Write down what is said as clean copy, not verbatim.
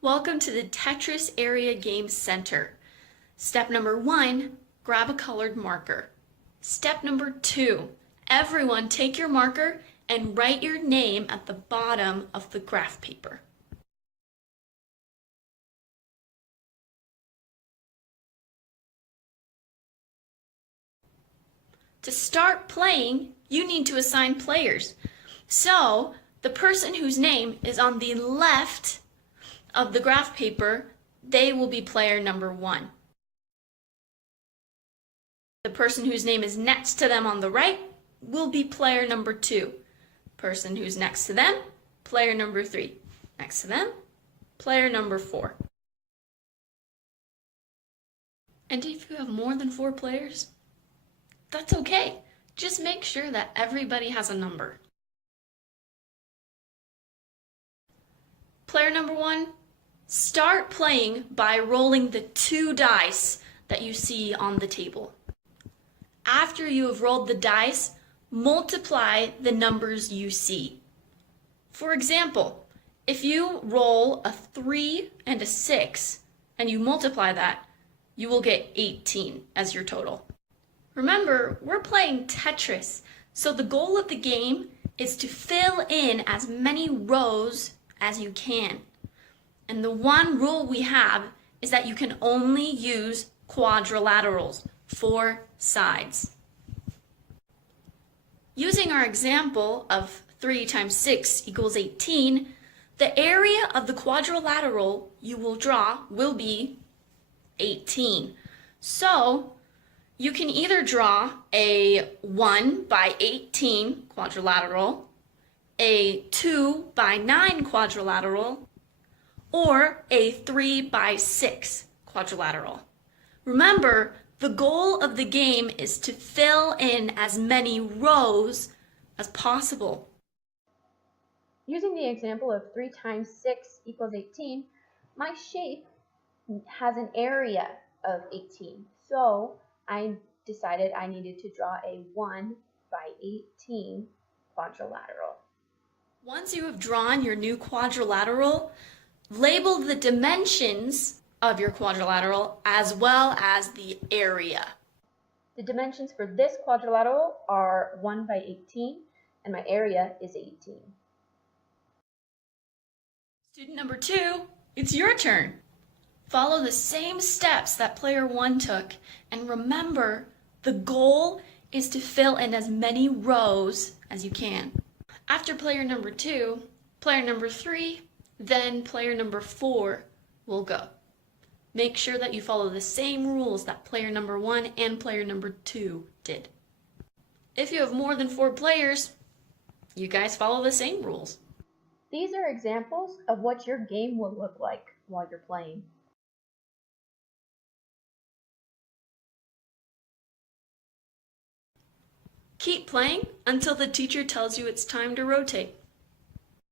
Welcome to the Tetris Area Game Center. Step number 1, grab a colored marker. Step number 2, everyone take your marker and write your name at the bottom of the graph paper. To start playing, you need to assign players. So, the person whose name is on the left of the graph paper, they will be player number 1. The person whose name is next to them on the right will be player number 2. Person who's next to them, player number 3. Next to them, player number 4. And if you have more than 4 players, that's okay. Just make sure that everybody has a number. Player number 1, start playing by rolling the 2 dice that you see on the table. After you have rolled the dice, multiply the numbers you see. For example, if you roll a 3 and a 6 and you multiply that, you will get 18 as your total. Remember, we're playing Tetris, so the goal of the game is to fill in as many rows as you can. And the one rule we have is that you can only use quadrilaterals, 4 sides. Using our example of 3 times 6 equals 18, the area of the quadrilateral you will draw will be 18. So, you can either draw a 1 by 18 quadrilateral, a 2 by 9 quadrilateral, or a 3 by 6 quadrilateral. Remember, the goal of the game is to fill in as many rows as possible. Using the example of 3 times 6 equals 18, my shape has an area of 18. So I decided I needed to draw a 1 by 18 quadrilateral. Once you have drawn your new quadrilateral, label the dimensions of your quadrilateral as well as the area. The dimensions for this quadrilateral are 1 by 18 and my area is 18. Student number 2, it's your turn. Follow the same steps that player 1 took, and remember, the goal is to fill in as many rows as you can. After player number 2, player number 3, then player number 4 will go. Make sure that you follow the same rules that player number 1 and player number 2 did. If you have more than 4 players, you guys follow the same rules. These are examples of what your game will look like while you're playing. Keep playing until the teacher tells you it's time to rotate.